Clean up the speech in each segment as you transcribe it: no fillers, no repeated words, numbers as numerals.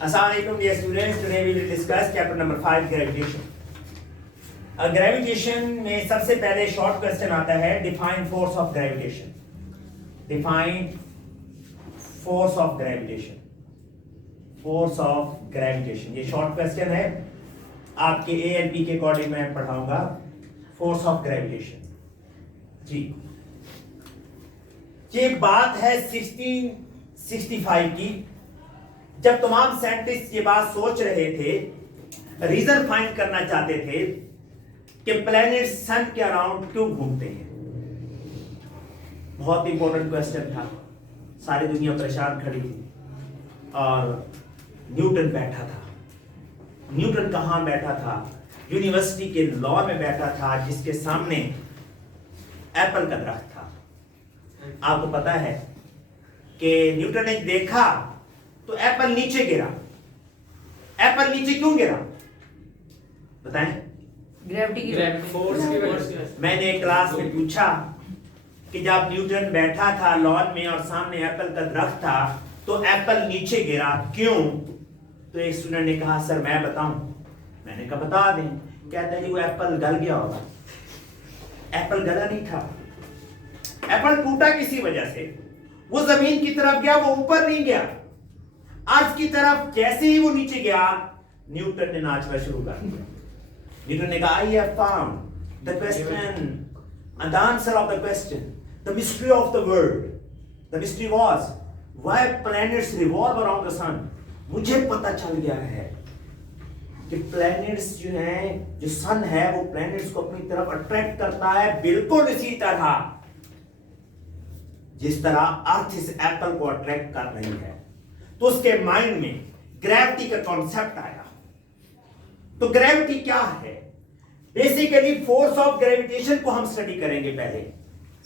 Assalamualaikum dear students. Today we will discuss chapter number 5 gravitation. Gravitation में सबसे पहले short question आता है define force of gravitation. Define force of gravitation. Force of gravitation ये short question है. आपके ALP के अकॉर्डिंग मैं पढ़ाऊंगा फोर्स ऑफ ग्रेविटेशन. जी ये बात है 1665 की, जब तमाम साइंटिस्ट ये बात सोच रहे थे, रीजन फाइंड करना चाहते थे कि प्लैनेट सन के अराउंड क्यों घूमते हैं. बहुत इंपॉर्टेंट क्वेश्चन था. सारी दुनिया परेशान खड़ी थी और न्यूटन बैठा था. न्यूटन कहां बैठा था? यूनिवर्सिटी के लॉ में बैठा था, जिसके सामने एप्पल का दरख्त था. आपको पता है कि न्यूटन ने देखा तो एप्पल नीचे गिरा. एप्पल नीचे क्यों गिरा बताएं? ग्रेविटी की फोर्स की वजह से. मैंने क्लास में पूछा कि जब न्यूटन बैठा था लॉन में और सामने एप्पल का दरख्त था तो एप्पल नीचे गिरा क्यों? तो एक स्टूडेंट ने कहा सर मैं बताऊं. मैंने कहा बता दें. कहता है जी वो एप्पल गल गया होगा. एप्पल गला नहीं था. एप्पल टूटा किसी वजह से. वो जमीन की तरफ गया, वो ऊपर नहीं गया. अर्थ की तरफ जैसे ही वो नीचे गया, न्यूटन ने नाचना शुरू कर दिया. न्यूटन ने कहा I have found the question and the answer of the question, the mystery of the world. The mystery was why planets revolve around the sun. मुझे पता चल गया है कि प्लैनेट्स जो हैं, जो सन है वो प्लैनेट्स को अपनी तरफ अट्रैक्ट करता है, बिल्कुल इसी तरह जिस तरह अर्थ इस एप्पल को अट्रैक्ट कर रही है. तो उसके माइंड में ग्रेविटी का कॉन्सेप्ट आया. तो ग्रेविटी क्या है? बेसिकली फोर्स ऑफ ग्रेविटेशन को हम स्टडी करेंगे पहले.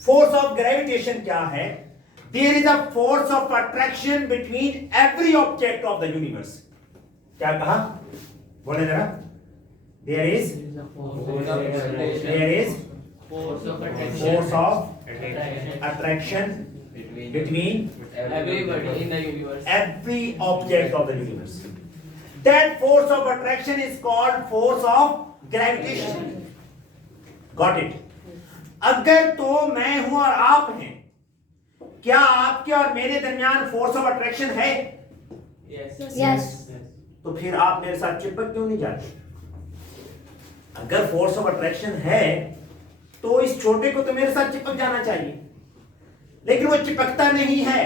फोर्स ऑफ ग्रेविटेशन क्या है? There is a force of attraction between every object of the universe. क्या कहा? बोले जरा. There is force of attraction between Everybody in the universe. every object of the universe. That force of attraction is called force of gravitation. Got it? अगर तो मैं हूं और आप हैं, क्या आपके और मेरे दरमियान फोर्स ऑफ अट्रैक्शन है? Yes. तो फिर आप मेरे साथ चिपक क्यों नहीं जाते? अगर फोर्स ऑफ अट्रैक्शन है तो इस छोटे को तो मेरे साथ चिपक जाना चाहिए, लेकिन वो चिपकता नहीं है.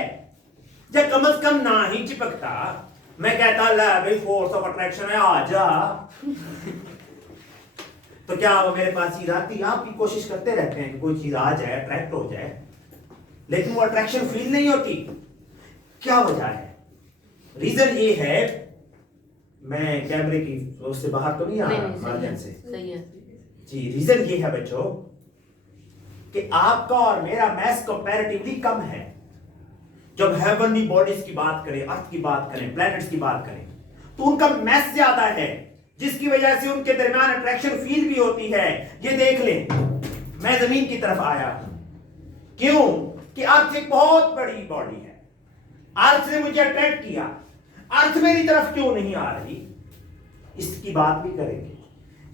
जब कम से कम ना ही चिपकता, मैं कहता ला भाई फोर्स ऑफ अट्रैक्शन है आ जा, तो क्या वो मेरे पास चीज आती? आप भी कोशिश करते रहते हैं कि कोई चीज आ जाए, अट्रैक्ट हो जाए, लेकिन वो अट्रैक्शन फील नहीं होती. क्या वजह है? रीजन ये है, मैं कैमरे की उससे बाहर तो नहीं आ रहा मार्जिन से. सही है जी रीजन ये है बच्चों कि आपका और मेरा मैस कंपैरेटिवली कम है. जब हेवनली बॉडीज की बात करें, अर्थ की बात करें, प्लैनेट्स की बात करें, तो उनका मैस ज्यादा है, जिसकी वजह से उनके दरमियान अट्रैक्शन फील भी होती है. ये देख लें, मैं जमीन की तरफ आया हूं. क्यों? कि अर्थ एक बहुत बड़ी बॉडी है. अर्थ ने मुझे अट्रैक्ट किया. अर्थ मेरी तरफ क्यों नहीं आ रही? इसकी बात भी करेंगे.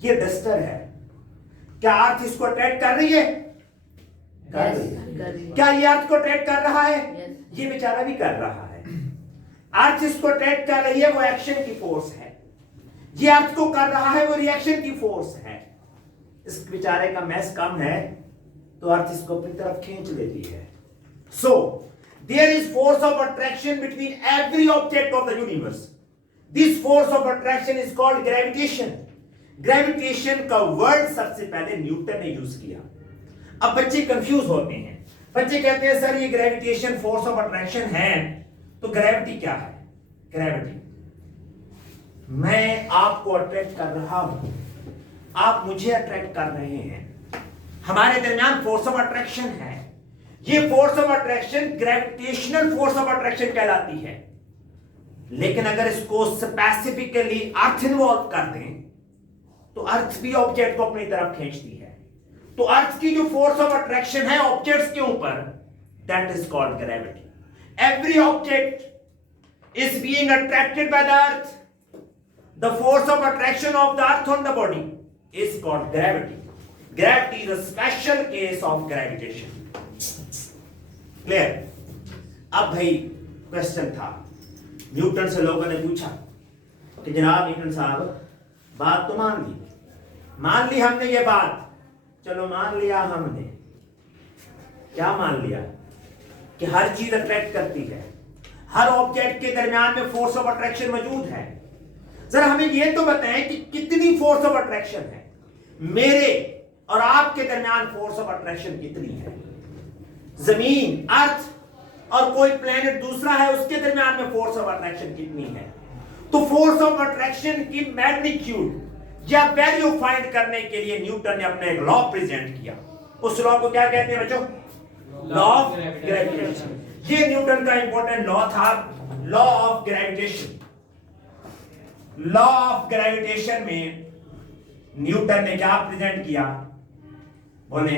ये डस्टर है. क्या अर्थ इसको अट्रैक्ट कर रही है? कर रही है. क्या ये अर्थ को अट्रैक्ट कर रहा है? ये बेचारा भी कर रहा है. अर्थ इसको अट्रैक्ट कर रही है, वो एक्शन की फोर्स है. ये अर्थ को कर रहा है, वो रिएक्शन की फोर्स है. इस बेचारे का मैस कम है तो अर्थ इसको अपनी तरफ खींच लेती है. So there is force of attraction between every object of the universe. This force of attraction is called gravitation. Gravitation का वर्ड सबसे पहले न्यूटन ने यूज किया. अब बच्चे कंफ्यूज होते हैं. बच्चे कहते हैं सर ये ग्रेविटेशन फोर्स ऑफ अट्रैक्शन है, तो ग्रेविटी क्या है? ग्रेविटी, मैं आपको अट्रैक्ट कर रहा हूं, आप मुझे अट्रैक्ट कर रहे हैं, हमारे दरमियान फोर्स ऑफ अट्रैक्शन है. ये force of attraction gravitational force of attraction कहलाती है. लेकिन अगर इसको स्पेसिफिकली अर्थ इन्वॉल्व कर दें तो अर्थ भी ऑब्जेक्ट को अपनी तरफ खींचती है. तो अर्थ की जो फोर्स ऑफ अट्रैक्शन है ऑब्जेक्ट्स के ऊपर, that is called gravity. Every object is being attracted by the earth, the force of attraction of the earth on the body is called gravity. Gravity is a special case of gravitation. Clear? अब भाई question था, Newton से लोगों ने पूछा कि जनाब Newton साहब, बात तो मान ली हमने ये बात, चलो मान लिया हमने, क्या मान लिया? कि हर चीज अट्रैक्ट करती है, हर ऑब्जेक्ट के दरमियान में फोर्स ऑफ अट्रैक्शन मौजूद है। जरा हमें ये तो बताएं कि कितनी फोर्स ऑफ अट्रैक्शन है, मेरे और आपके दरमियान फोर्स ऑफ अट्रैक्शन कितनी है? जमीन, अर्थ और कोई प्लेनेट दूसरा है, उसके दरमियान में फोर्स ऑफ अट्रैक्शन कितनी है? तो फोर्स ऑफ अट्रैक्शन की मैग्नीट्यूड या वैल्यू फाइंड करने के लिए न्यूटन ने अपना एक लॉ प्रेजेंट किया। उस लॉ को क्या कहते हैं बच्चों? Law of gravitation. ये न्यूटन का इंपॉर्टेंट लॉ था, law of gravitation. Law of gravitation में न्यूटन ने क्या प्रेजेंट किया? बोले,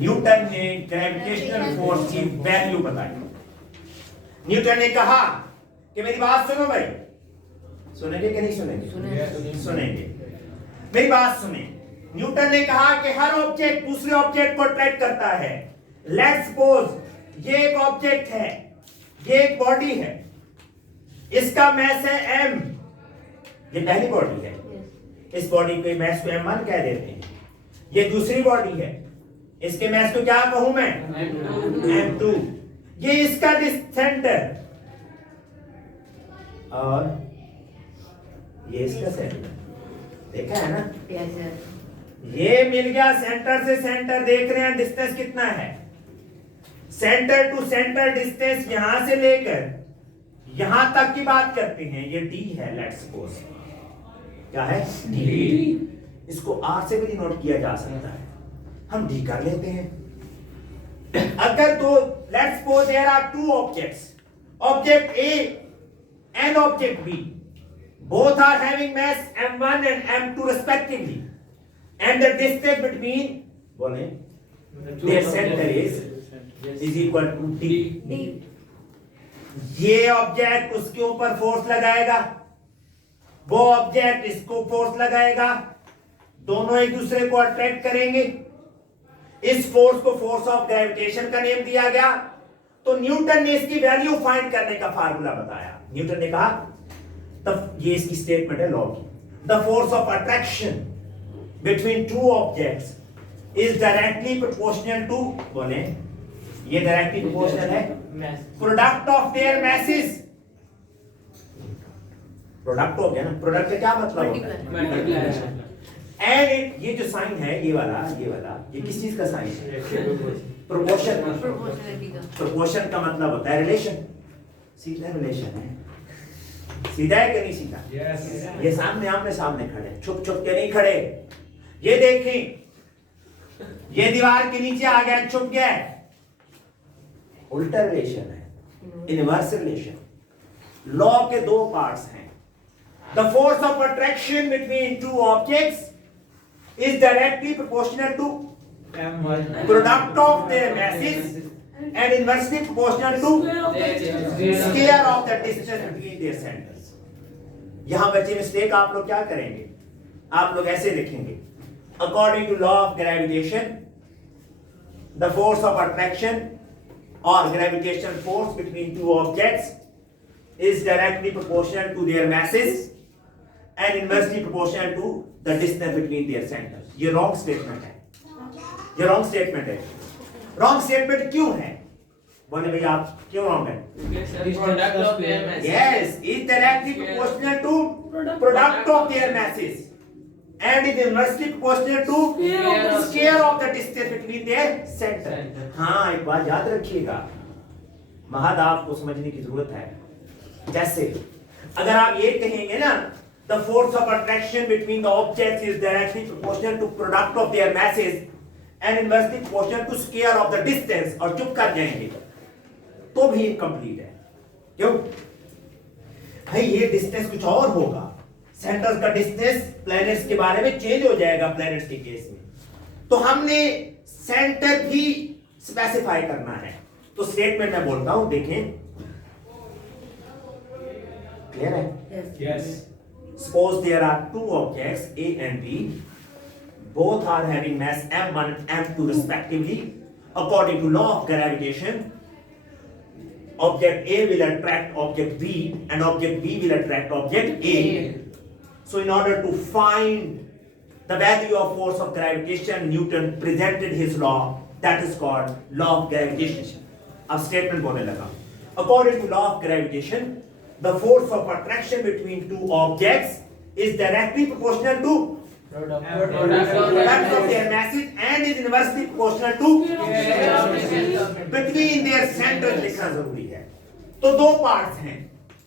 न्यूटन ने ग्रेविटेशनल फोर्स की वैल्यू बताई। न्यूटन ने कहा कि मेरी बात सुनो भाई, सुनेंगे कि नहीं सुनेंगे? सुनेंगे। मेरी बात सुने। न्यूटन ने कहा कि हर ऑब्जेक्ट दूसरे ऑब्जेक्ट को अट्रैक्ट करता है। लेट्स सपोज ये एक ऑब्जेक्ट है, ये एक बॉडी है, इसका मैस है m, ये पहली बॉडी है, इस बॉडी के मैस को m1 कह देते हैं। ये दूसरी बॉडी है, इसके मैस को क्या कहूं मैं? m2। ये इसका सेंटर और ये इसका सेंटर, देखा है ना? Yes, sir. ये मिल गया सेंटर से सेंटर, देख रहे हैं डिस्टेंस कितना है? सेंटर टू सेंटर डिस्टेंस यहां से लेकर यहां तक की बात करते हैं, ये d है। लेट्स सपोज क्या है? d। इसको r से भी डिनोट किया जा सकता है, हम d कर लेते हैं। अगर तो let's suppose there are two objects, object A and object B, both are having mass m1 and m2 respectively, and the distance between बोले their center is equal to d। ये ऑब्जेक्ट उसके ऊपर force लगाएगा, वो object इसको force लगाएगा, दोनों एक दूसरे को अट्रैक्ट करेंगे। इस फोर्स को फोर्स ऑफ ग्रेविटेशन का नेम दिया गया। तो न्यूटन ने इसकी वैल्यू फाइंड करने का फार्मूला बताया। न्यूटन ने कहा, तब ये इसकी स्टेटमेंट है लॉ की, the force of attraction between two objects is directly proportional to, बोले ये डायरेक्टली प्रोपोर्शनल है, product of their message. Product हो गया ना, प्रोडक्ट का क्या मतलब होता है? एंड इट, ये जो साइन है ये वाला ये किस चीज का साइन है? प्रोपोर्शन। प्रोपोर्शन का मतलब होता है रिलेशन, सीधा रिलेशन है। सीधा है कि नहीं सीधा? yes. ये सामने आमने सामने खड़े, छुप छुप के नहीं खड़े। ये देखें, ये दीवार के नीचे आ गया, छुप गया, उल्टा रिलेशन है, इनवर्स रिलेशन। लॉ के दो पार्ट्स हैं। The force of attraction between two objects is directly proportional to product of their masses and inversely proportional to square of the distance between their centers। यहां बच्चे mistake आप लोग क्या करेंगे? आप लोग ऐसे लिखेंगे, according to law of gravitation the force of attraction or gravitational force between two objects is directly proportional to their masses and inversely proportional to the distance between their centers। ये wrong statement है, ये wrong statement है। Wrong statement क्यों है? बोले भैया आप क्यों रॉन्ग है? Yes, is directly proportional to product of their masses and is inversely proportional to square of the distance between their center। हाँ, एक बात याद रखिएगा, महद आपको समझने की जरूरत है। जैसे अगर आप ये कहेंगे ना, the force of attraction between the objects is directly proportional to product of their masses and inversely proportional to square of the distance, और चुप कर जाएंगे तो भी इनकम्प्लीट है। क्यों भाई? ये डिस्टेंस कुछ और होगा, सेंटर्स का डिस्टेंस प्लैनेट्स के बारे में चेंज हो जाएगा प्लैनेट्स के केस में। तो हमने सेंटर भी स्पेसिफाई करना है। तो स्टेटमेंट मैं बोलता हूं, देखें, Clear है? Yes. Suppose there are two objects A and B, both are having mass m1 and m2 respectively. According to law of gravitation, object A will attract object B and object B will attract object A. So in order to find the value of force of gravitation, Newton presented his law, that is called law of gravitation. अब statement बोलने लगा. According to law of gravitation, the force of attraction between two objects is directly proportional to product of their masses and is inversely proportional to between their centers. लिखना जरूरी है. तो दो parts हैं,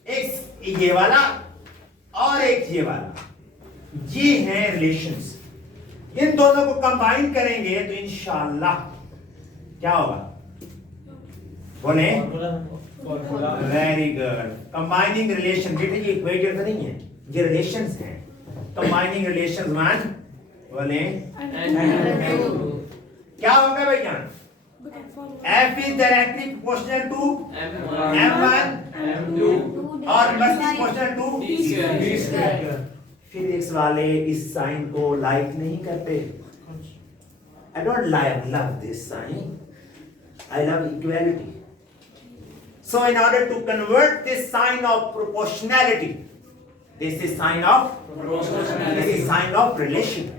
एक ये वाला और एक ये वाला. ये हैं रिलेशंस. इन दोनों को कंबाइन करेंगे तो इंशाल्लाह क्या होगा? बोले वेरी गुड. कंबाइनिंग रिलेशन, बेटे ये इक्वेटर तो नहीं है, ये रिलेशंस हैं. कंबाइनिंग रिलेशंस वन बोले क्या होगा भाई जान? F is directly proportional to M1 और inversely proportional to D square. Physics वाले इस साइन को लाइक नहीं करते. I don't love this sign. I love equality. So in order to convert this sign of proportionality, this is sign of this is sign of relation.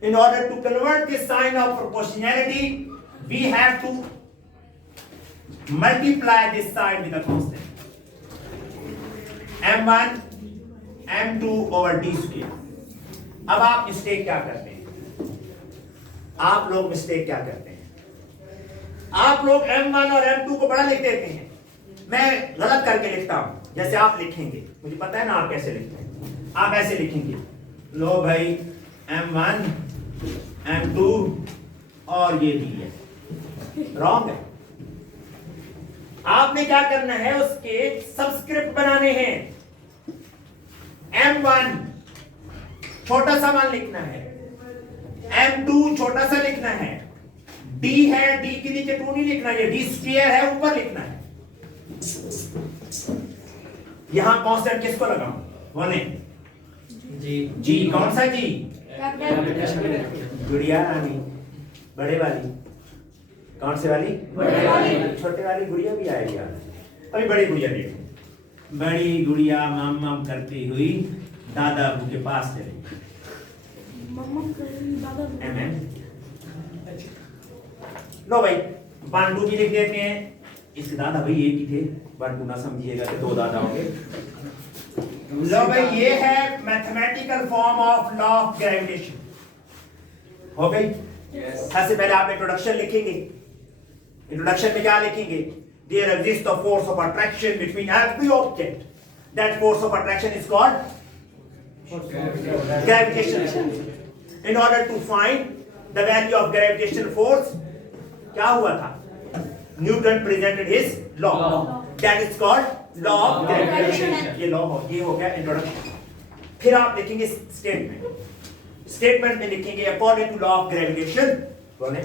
In order to convert this sign of proportionality, we have to multiply this side with a constant. M1 M2 over D square. अब आप mistake क्या करते हैं? आप लोग mistake क्या करते हैं? आप लोग M1 और M2 को बड़ा लिख देते हैं. मैं गलत करके लिखता हूं. जैसे आप लिखेंगे, मुझे पता है ना आप कैसे लिखते हैं. आप ऐसे लिखेंगे, लो भाई M1 M2 और ये D है. रॉन्ग है. आपने क्या करना है, उसके सबस्क्रिप्ट बनाने हैं. M1 छोटा सा मान लिखना है, M2 छोटा सा लिखना है, D है, D के नीचे 2 नहीं लिखना है, D स्क्वायर है ऊपर लिखना है. यहां कांस्टेंट किसको लगाऊं? बोले जी. कौन सा जी? गुड़िया रानी, बड़े वाली. कौन से वाली? बड़े वाली. छोटे वाली गुड़िया भी आएगी. अभी बड़ी गुड़िया देखो. बड़ी गुड़िया मम मम करती हुई दादा अबू के पास चली. लो भाई 1 2 भी लिख देते हैं. इसके दादा भाई एक ही थे, 1 2 ना समझिएगा कि 2 दादा होंगे. लो भाई ये है mathematical form of law of gravitation. हो गई? सबसे पहले आप इंट्रोडक्शन लिखेंगे. इंट्रोडक्शन में क्या लिखेंगे? There exists a force of attraction between every object. That force of attraction is called gravitation. In order to find the value of gravitational force, क्या हुआ था? Newton presented his law. That is called law of gravitation. ये law हो, ये हो गया introduction. फिर आप लिखेंगे statement. Statement में लिखेंगे according to law of gravitation. बोले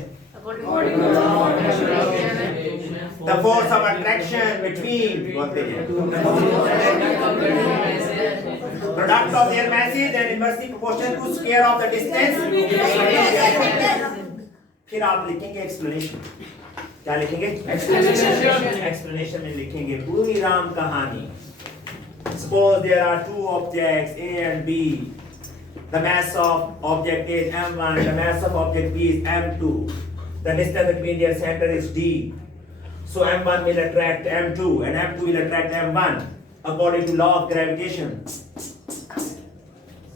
the force of attraction between product of their masses and inversely proportional to square of the distance. फिर आप लिखेंगे explanation. क्या लिखेंगे? Explanation में लिखेंगे पूरी राम कहानी. Suppose there are two objects A and B. The mass of object A is M1, the mass of object B is M2. The distance between their center is D. So M1 will attract M2 and M2 will attract M1 according to law of gravitation.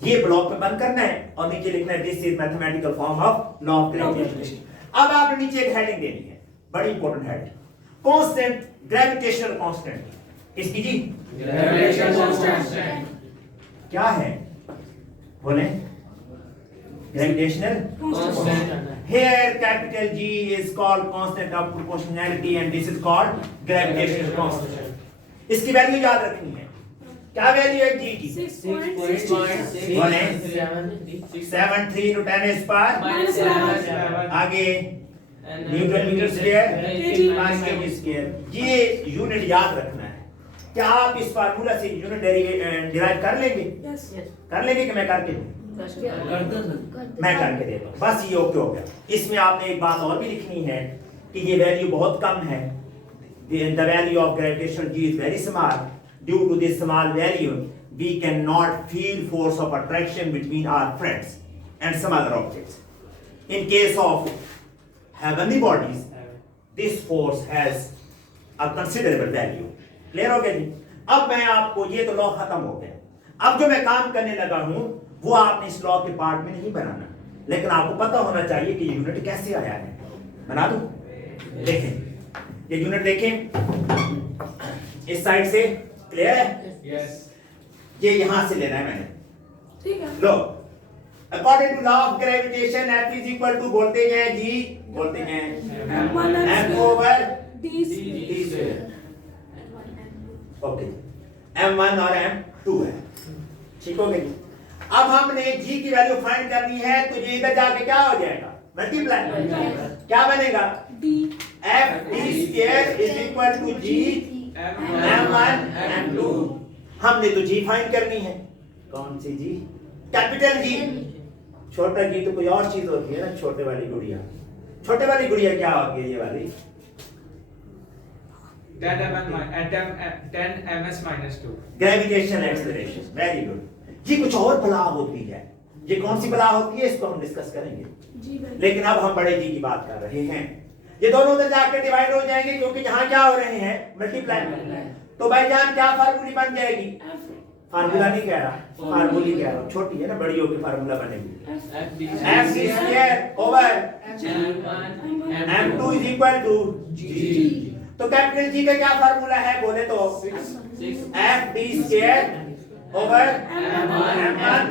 ये block में बंद करना है और नीचे लिखना है this is mathematical form of law of gravitation. अब आपने नीचे एक हेडिंग देनी है, बड़ी important heading. Constant, gravitational constant. किसकी जी? Gravitational constant. क्या है? बोले gravitational Constant. Here capital G is called constant of proportionality and this is called gravitational constant. इसकी वैल्यू याद रखनी है. क्या वैल्यू है G की? 7.3 to 10 is power. आगे Newton metre square, kg square. ये यूनिट याद रखना है. क्या आप इस फार्मूला से यूनिट डिराइव कर लेंगे? Yes. कर लेंगे कि मैं करके दूं? मैं करके देता हूं, बस ये ओके हो गया। इसमें आपने एक बात और भी लिखनी है कि ये वैल्यू बहुत कम है। The value of gravitational G is very small. Due to this small value, we cannot feel force of attraction between our friends and some other objects. In case of heavenly bodies, this force has a considerable value. Clear हो गया जी? अब मैं आपको, ये तो law खत्म हो गया। अब जो मैं काम करने लगा हूं वो आपने इस लॉ के पार्ट में नहीं बनाना, लेकिन आपको पता होना चाहिए कि ये यूनिट कैसे आया है। बना दूं? देखें, ये यूनिट देखें इस साइड से। क्लियर है? Yes. ये यहां से लेना है मैंने। ठीक है। लो, according to law of gravitation F is equal to बोलते हैं जी, बोलते हैं M over D D square. Okay, M1 और M2 है, ठीक हो गई। अब हमने G की वैल्यू फाइंड करनी है, तो ये इधर जाके क्या हो जाएगा? मल्टीप्लाई। क्या बनेगा? D F D square is equal to G M1 M2। हमने तो G फाइंड करनी है। कौन सी G? Capital G। छोटा G तो कोई और चीज होती है ना, छोटे वाली गुड़िया। छोटे वाली गुड़िया क्या होती है? ये वाली 10 ms minus 2. Gravitational acceleration. Very good. ये कुछ और बला होती है। ये कौन सी बला होती है इसको हम डिस्कस करेंगे, लेकिन अब हम बड़े जी की बात कर रहे हैं। ये दोनों उधर जाकर डिवाइड हो जाएंगे, क्योंकि यहाँ क्या हो रहे हैं? मल्टीप्लाई। तो भाईजान क्या फार्मूली बन जाएगी? फार्मूला नहीं कह रहा, फार्मूली कह रहा हूँ। छोटी है ना, बड़ी होकर फार्मूला बनेगी। F D square over M2 is equal to G। तो कैपिटल G का क्या फार्मूला है बोले तो? F D square over M1।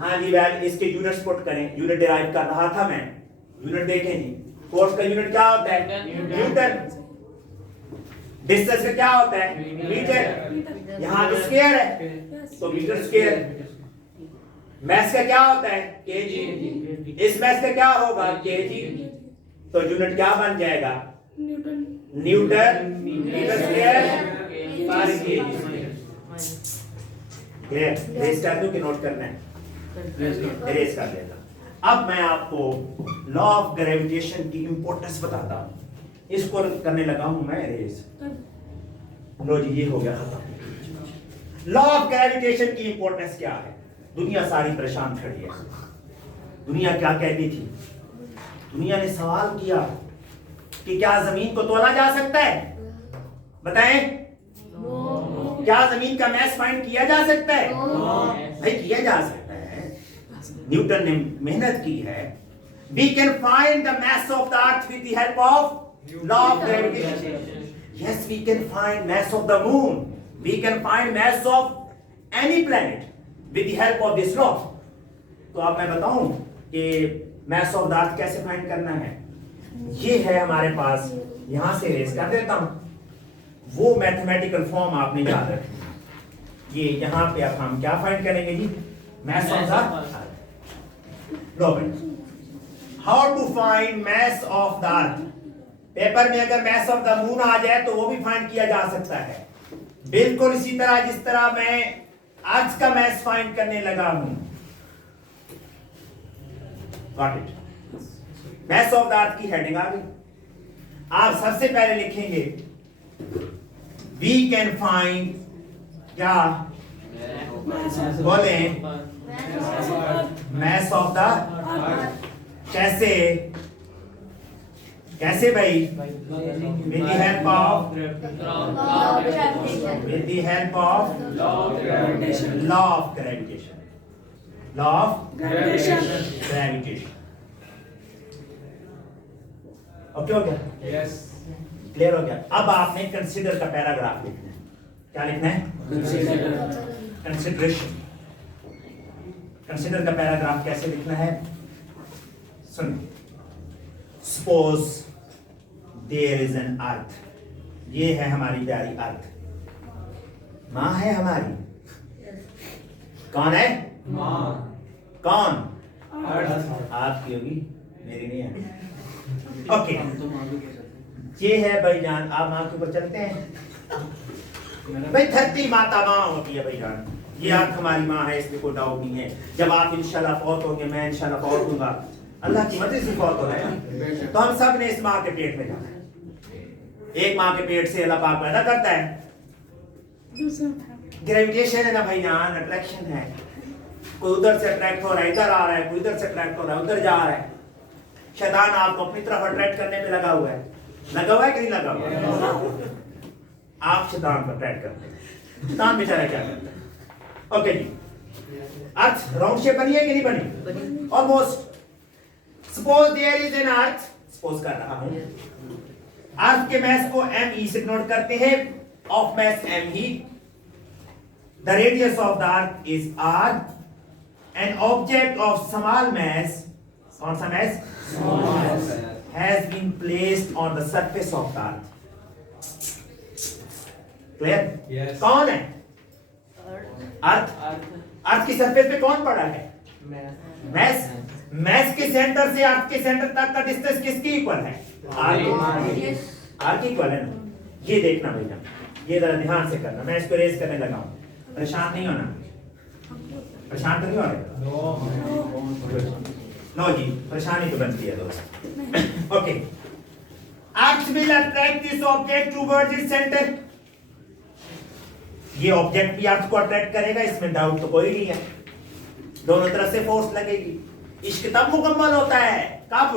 हाँ जी वैल, इसके यूनिट्स पुट करें। यूनिट डिराइव कर रहा था मैं। यूनिट देखें जी, फोर्स का यूनिट क्या होता है? न्यूटन। डिस्टेंस का क्या होता है? मीटर। यहाँ तो स्क्वायर है तो मीटर स्क्वायर। मैस का क्या होता है? केजी। इस मैस का क्या होगा? केजी। तो यूनिट क्या बन जाएगा? न्यूटन मीटर स्क्वायर पर केजी। क्लियर? रेस कर दूं कि नोट करना है? रेस कर देता। अब मैं आपको लॉ ऑफ ग्रेविटेशन की इंपॉर्टेंस बताता हूं। इसको करने लगा हूं मैं रेस। लो जी, ये हो गया खत्म। लॉ ऑफ ग्रेविटेशन की इंपॉर्टेंस क्या है? दुनिया सारी परेशान खड़ी है। दुनिया क्या कहती थी? दुनिया ने सवाल किया कि क्या जमीन को तोला जा सकता है? बताएं। क्या जमीन का मैस फाइंड किया जा सकता है? भाई किया जा सकता है। न्यूटन ने मेहनत की है। We can find the mass of the earth with the help of law of gravitation. Yes, we can find mass of the moon. We can find mass of any planet with the help of this law. तो अब मैं बताऊं कि mass of the earth कैसे find करना है। ये है हमारे पास, यहां से रेस कर देता हूं। वो मैथमेटिकल फॉर्म आपने याद रखना। ये यहां पे अब हम क्या फाइंड करेंगे जी? mass of the earth। How to find mass of the earth? Paper में अगर mass of the moon आ जाए तो वो भी फाइंड किया जा सकता है, बिल्कुल इसी तरह जिस तरह मैं अर्थ का mass फाइंड करने लगा हूं। Got it? mass of the earth की हेडिंग आ गई। आप सबसे पहले लिखेंगे we can find, क्या बोले? mass of the earth। कैसे? कैसे भाई? with the help of law of gravitation। law of gravitation। Okay हो गया? Yes. क्लियर हो गया? अब आपने कंसीडर का पैराग्राफ लिखना है। क्या लिखना है? कंसिडरेशन। कंसीडर का पैराग्राफ कैसे लिखना है? सुनिए। सपोज देयर इज एन अर्थ। ये है हमारी प्यारी अर्थ। माँ है हमारी। कौन है? माँ। कौन? अर्थ। आपकी होगी, मेरी नहीं है। ओके, ये है भाईजान। आप माँ के ऊपर चलते हैं। भाई धरती माता माँ होती है भाई जान, ये अर्थ हमारी माँ है, इसमें कोई डाउट नहीं है। जब आप इंशाल्लाह फौत होंगे, मैं इंशाल्लाह फौत होऊंगा, अल्लाह की मर्जी से फौत हो रहा है, तो हम सब ने इस माँ के पेट में जाना है। एक माँ के पेट से अल्लाह पाक पैदा करता है। ग्रेविटेशन है ना भाई जान, अट्रैक्शन है। कोई उधर से अट्रैक्ट हो रहा है, इधर आ रहा है, कोई इधर से अट्रैक्ट हो रहा है, उधर जा रहा है। शैतान आपको अपनी तरफ अट्रैक्ट करने में लगा हुआ है, लगा हुआ है कि नहीं लगा हुआ है? आप शैतान को अट्रैक्ट करते हैं, शैतान बेचारा क्या करता है? ओके जी, अर्थ राउंड शेप बनी है कि नहीं बनी? Almost. Suppose there is an earth, suppose कर रहा हूं, अर्थ के मास को me से नोट करते हैं, of mass me, the radius of the earth is r, an object of small mass, कौन सा mass, has been placed on the surface of the earth. Clear? Yes. कौन है? अर्थ। अर्थ की सरफेस पे कौन पड़ा है? मैस। मैस के सेंटर से अर्थ के सेंटर तक का डिस्टेंस किसकी इक्वल है? आर की। आर की इक्वल है ना? ये देखना भैया, ये जरा ध्यान से करना। मैं इसको रेज करने लगा हूं, परेशान नहीं होना। परेशान तो नहीं हो रहे? नो जी, परेशानी तो बनती है दोस्त। Okay, earth will attract this object towards its centre. ये ऑब्जेक्ट भी अर्थ को अट्रैक्ट करेगा, इसमें डाउट तो कोई नहीं है। दोनों तरफ से फोर्स लगेगी। इश्क तब मुकम्मल होता है कब?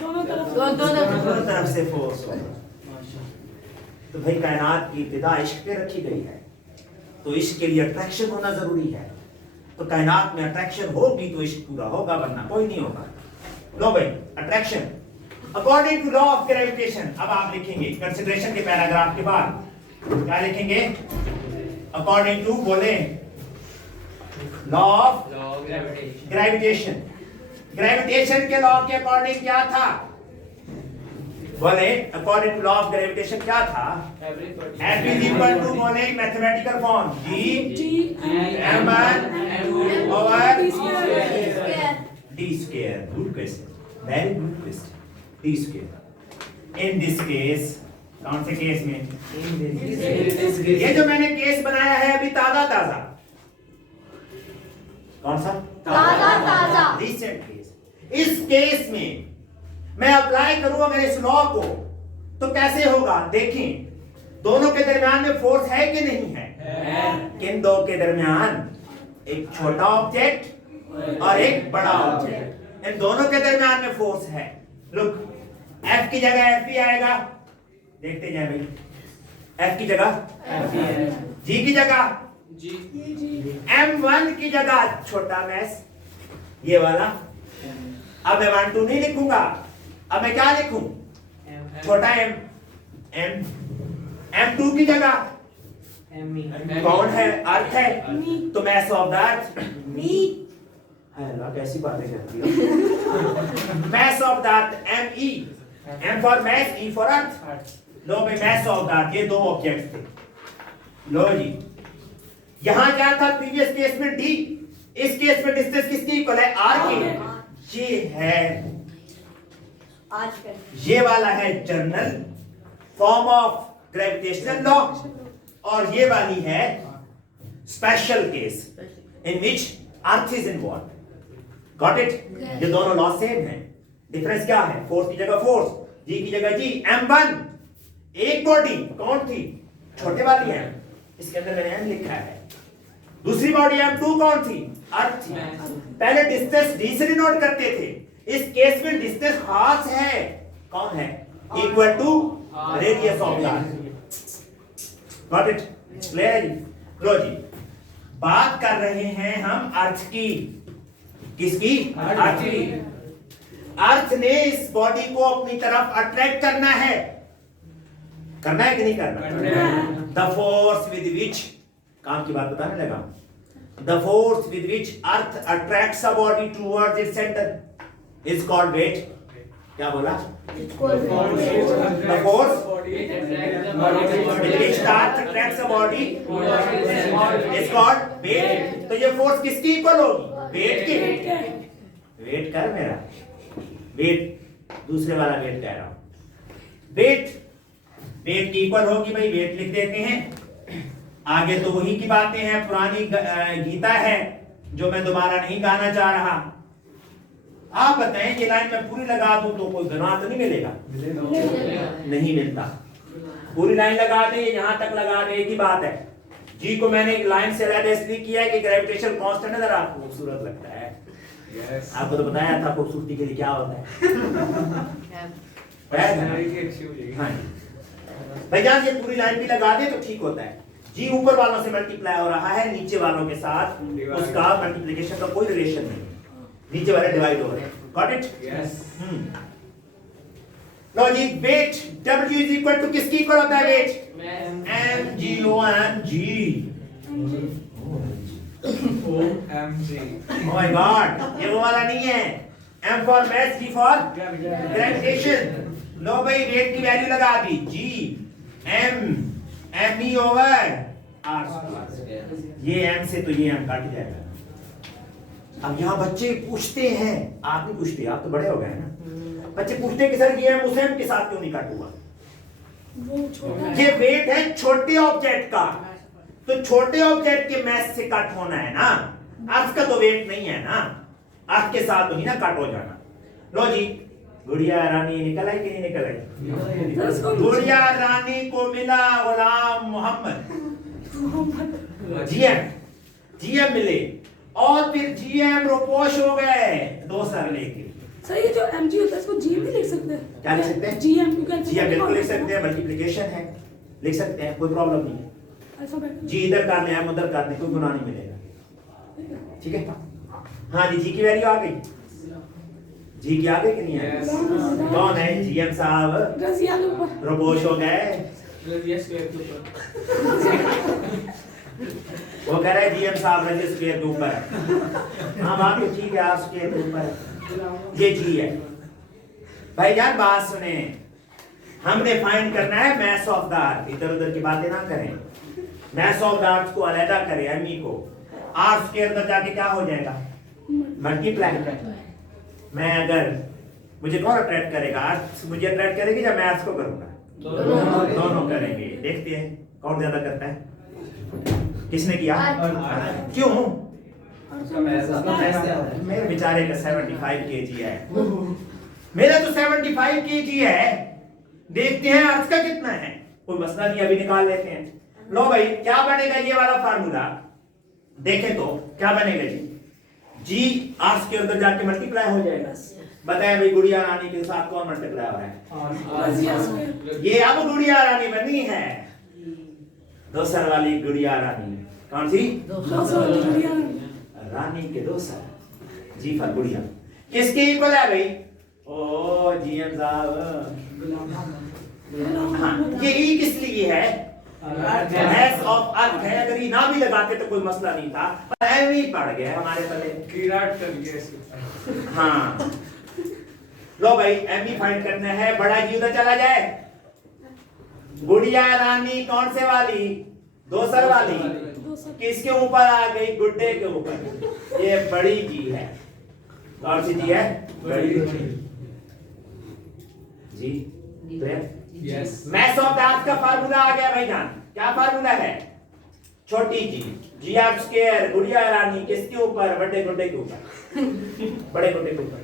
दोनों तरफ से फोर्स हो। तो भाई कायनात की इब्तिदा इश्क पे रखी गई है, तो इश्क के लिए अट्रैक्शन होना जरूरी है। तो कायनात में अट्रैक्शन होगी तो इश्क पूरा होगा, वरना कोई नहीं होगा। लो भाई, attraction according to law of gravitation. अब आप लिखेंगे कंसीडरेशन के पैराग्राफ के बाद क्या लिखेंगे? अकॉर्डिंग टू, बोले, लॉ ऑफ ग्रेविटेशन। ग्रेविटेशन के लॉ के अकॉर्डिंग क्या था? बोले according to law of gravitation क्या था? F इज इक्वल टू, बोले mathematical form, G m1 over d square. Good question, very good question. d square. In this case, कौन से केस में? ये जो मैंने केस बनाया है अभी ताजा ताजा, कौन सा? ताजा रिसेंट केस। इस केस में मैं अप्लाई करूं अगर इस लॉ को, तो कैसे होगा? देखें, दोनों के दरमियान में फोर्स है कि नहीं है? किन दो के दरमियान? एक छोटा ऑब्जेक्ट और एक बड़ा ऑब्जेक्ट, इन दोनों के दरमियान में फोर्स है। लुक, F की जगह F ही आएगा, देखते जाए भाई। F की जगह G की जगह M1 की जगह छोटा मैस, ये वाला। अब मैं 1 2 नहीं लिखूंगा, अब मैं क्या लिखूं? छोटा m। M2 की जगह कौन है? अर्थ है, तो मैस ऑफ द अर्थ है ना। कैसी बातें करती हो? Mass of the earth me, m for mass, e for earth. लो भाई, मैस ऑफ द अर्थ, ये दो ऑब्जेक्ट थे। लो जी, यहां क्या था प्रीवियस केस में? d। इस केस में डिस्टेंस किसकी इक्वल है? r की। ये है, ये वाला है general form of gravitational law, और ये वाली है special case in which earth is involve. Got it? ये दोनों लॉ सेम है, डिफरेंस क्या है? फोर्स की जगह फोर्स, जी की जगह जी। M1 एक बॉडी कौन थी? छोटे वाली है, इसके अंदर मैंने m लिखा है। दूसरी बॉडी M2 कौन थी? अर्थ थी। पहले डिस्टेंस d से नोट करते थे, इस केस में डिस्टेंस खास है, कौन है? Equal to radius of the earth. Got it? Clear है जी? लो जी, बात कर रहे हैं हम अर्थ की। किसकी? अर्थ की। अर्थ ने इस बॉडी को अपनी तरफ अट्रैक्ट करना है कि नहीं करना? द फोर्स विद विच, काम की बात बताने लगा, the force with which earth attracts a body towards its centre is called weight. क्या बोला? The force with which earth attracts a body is called weight. तो ये फोर्स किसकी इक्वल होगी? वेट की। वेट कर मेरा, वेट दूसरे वाला वेट कह रहा हूं। वेट की इक्वल होगी भाई, वेट लिख देते हैं आगे तो वही की बातें हैं, पुरानी गीता है जो मैं दोबारा नहीं गाना चाह रहा। आप बताएं ये लाइन मैं पूरी लगा दूं तो कोई गुनाह तो नहीं मिलेगा? नहीं मिलता। पूरी लाइन लगा दे, यहां तक लगा दे, एक ही बात है। जी को मैंने एक लाइन से अलग इसलिए किया है कि ग्रेविटेशन कांस्टेंट नजर आपको खूबसूरत लगता है। आपको तो बताया था खूबसूरती के लिए क्या होता है। हाँ भाईजान ये पूरी लाइन भी लगा दे तो ठीक होता है। जी ऊपर वालों से मल्टीप्लाई हो रहा है, नीचे वालों के साथ उसका मल्टीप्लिकेशन का कोई रिलेशन नहीं, नीचे वाले डिवाइड हो रहे हैं। Got it? यस। लो जी, weight W is equal to किसकी इक्वल होता है weight? mg Oh my God, ये वो वाला नहीं है। M for mass, G for gravitation। लो भाई वेट की वैल्यू लगा दी, G m e over r²। ये m से तो ये m काट जाएगा। अब यहाँ बच्चे पूछते हैं, आप नहीं पूछते, आप तो बड़े हो गए हैं ना। बच्चे पूछते हैं कि सर ये m उस m के साथ क्यों नहीं काट हुआ? ये वेट है छोटे ऑब्जेक्ट का, तो छोटे ऑब्जेक्ट के मैस से कट होना है ना, अर्थ का तो वेट नहीं है ना, अर्थ के साथ तो नहीं ना कट हो जाना। लो जी, गुड़िया रानी निकल आई कि नहीं निकल आई? गुड़िया रानी को मिला गुलाम मोहम्मद, जीएम मिले, और फिर जीएम रोपोश हो गए 2 सर लेके। सर ये जो mg होता है इसको gm भी लिख सकते हैं? क्या लिख सकते हैं? gm क्योंकि जीएम बिल्कुल लिख सकते हैं, मल्टीप्लिकेशन है, लिख सकते हैं, कोई प्रॉब्लम नहीं है। जी इधर कर ले, हम उधर कर ले, कोई गुनाह नहीं मिलेगा। ठीक है? हाँ जी, जी की वैल्यू आ गई? जी की आ गई कि नहीं आ गई? कौन है जीएम साहब? रोपोश हो गए। वो कह रहे जीएम साहब रजे स्क्वायर के ऊपर। हाँ बात तो ठीक है, आप स्क्वायर के ऊपर, ये जी है। भाईजान बात सुने, हमने फाइंड करना है मैस ऑफ द अर्थ, इधर उधर की बातें ना करें। मैस ऑफ द अर्थ को अलग करें, एमई को, आर के अंदर जाके क्या हो जाएगा? मल्टीप्लाई। मैं अगर, मुझे कौन अट्रैक्ट करेगा? अर्थ मुझे अट्रैक्ट करेगी या मैं अर्थ को करूंगा? दोनों करेंगे। देखते हैं कौन ज्यादा करता है। किसने किया? क्यों? मेरे बेचारे का 75 kg है, मेरा तो 75 kg है। देखते हैं अर्थ का कितना है, कोई मसला नहीं, अभी निकाल लेते हैं। लो भाई, क्या बनेगा ये वाला फार्मूला? देखें तो क्या बनेगा जी? जी अर्थ के अंदर जाके मल्टीप्लाई हो जाएगा। बताएं भाई, गुड़िया रानी के साथ कौन मल्टीप्लाई हो रहा है? ये अब गुड़िया रानी बनी है, 2 सर वाली गुड़िया रानी। कौन सी? रानी के 2 सर, जी फॉर गुड़िया। किसके इक्वल है भाई? ओ जीएम साहब, हाँ ये ई किस लिए है? मैस ऑफ अर्थ है। अगर ये ना भी लगाते तो कोई मसला नहीं था, पर एम ही पड़ गया हमारे पहले। हाँ लो भाई, एम ही फाइंड करना है। बड़ा जी उधर चला जाए। गुड़िया रानी कौन से वाली? 2 सर वाली। किसके ऊपर आ गई? गुड्डे के ऊपर। ये बड़ी जी है। कौन सी जी है? बड़ी G. Yes. Mass of the earth का फार्मूला आ गया भाईजान। क्या फार्मूला है? छोटी जी, जी आर स्क्वायर, गुड़िया रानी किसके ऊपर? बड़े गुड्डे के ऊपर, बड़े गुड्डे के ऊपर।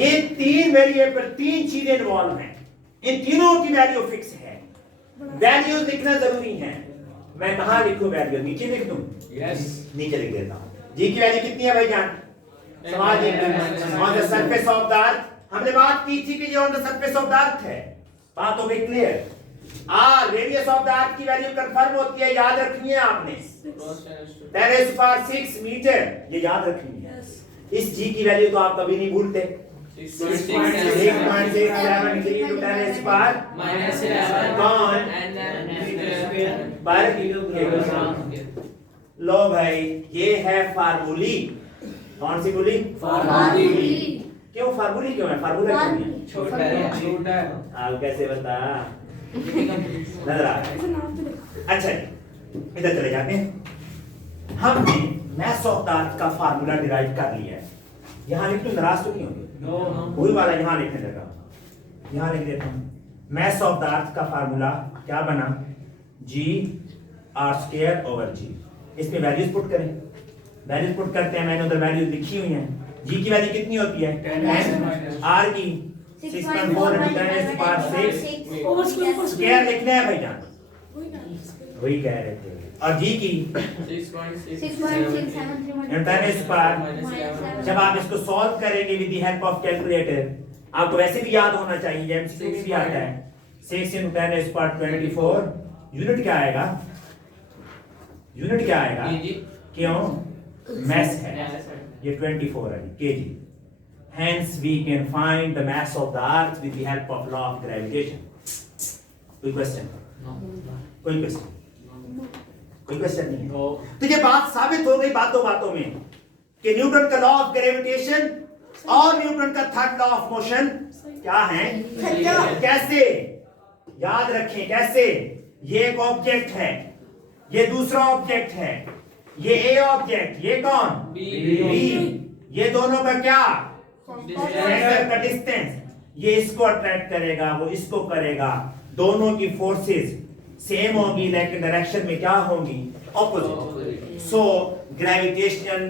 ये 3 वेरिएबल, 3 चीजें इन्वॉल्व हैं, इन तीनों की वैल्यू फिक्स है। वैल्यूज लिखना जरूरी है। मैं कहां लिखूं वैल्यू? नीचे लिख दूं? यस। नीचे लिख देता हूं। जी की वैल्यू कितनी है भाईजान? सवाल ये on the surface of the अर्थ। हमने बात की थी कि ये on the surface of the अर्थ है, बात हो गई क्लियर। रेडियस ऑफ द अर्थ की वैल्यू कंफर्म होती है, याद रखनी है आपने, 10⁶ मीटर, ये याद रखनी है। इस जी की वैल्यू तो आप कभी नहीं भूलते। 6.677 into 10⁻⁻⁻11 पर किलोग्राम। लो भाई, ये है फार्मूली। कौन सी बोली? फार्मूली। क्यों फार्मूली क्यों है? फार्मूला क्यों है? छोटा है। आप कैसे बता? नजर आ रहा? अच्छा इधर चले जाते हैं। हमने मैस ऑफ द अर्थ का फार्मूला डिराइव कर लिया है। यहाँ लिख, तो नाराज तो नहीं होंगे? वही वाला यहाँ लिखने लगा, यहाँ लिख देता हूँ। मैस ऑफ द अर्थ का फार्मूला क्या बना? जी आर स्क्वायर ओवर जी। इसमें वैल्यूज पुट करें, वैल्यूज पुट करते हैं, मैंने उधर वैल्यूज लिखी हुई हैं। जी की वैल्यू कितनी होती है 10, आर की 6.4 × 10⁻⁶ ओवर स्क्वायर स्क्वायर लिखना है भाईजान, वही ना वही कह रहे थे। और जी की 10⁻⁷ जब आप इसको सॉल्व करेंगे with the help of calculator, आपको वैसे भी याद होना चाहिए, एमसीक्यू में भी आता है, 6 × 10⁻24 यूनिट क्या आएगा, यूनिट क्या आएगा, क्यों मैस है, ये 24 है KG. Hence we can find the mass of the earth with the help of law of gravitation. कोई क्वेश्चन, कोई क्वेश्चन, कोई क्वेश्चन नहीं है। तो ये बात साबित हो गई बातों बातों में कि न्यूटन का लॉ ऑफ ग्रेविटेशन और न्यूटन का थर्ड लॉ ऑफ मोशन क्या है, कैसे याद रखें, कैसे ये एक ऑब्जेक्ट है, ये दूसरा ऑब्जेक्ट है, ये ए ऑब्जेक्ट, ये कौन बी, ये दोनों का क्या सेंटर का डिस्टेंस, ये इसको अट्रैक्ट करेगा, वो इसको करेगा, दोनों की फोर्सेस सेम होगी लेकिन डायरेक्शन में क्या होंगी, ऑपोजिट। सो ग्रेविटेशन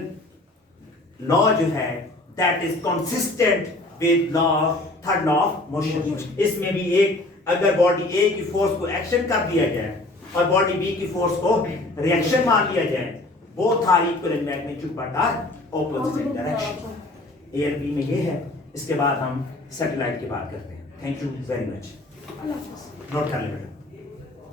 लॉ जो है that is consistent with law third law of motion. इसमें भी एक, अगर बॉडी ए की फोर्स को एक्शन कर दिया जाए और बॉडी बी की फोर्स को रिएक्शन मान लिया जाए, both are equal in magnitude but are opposite in direction. A और बी में ये है। इसके बाद हम सैटेलाइट की बात करते हैं। Thank you very much. अल्लाह हाफ़िज़। नोट कर लें बेटा।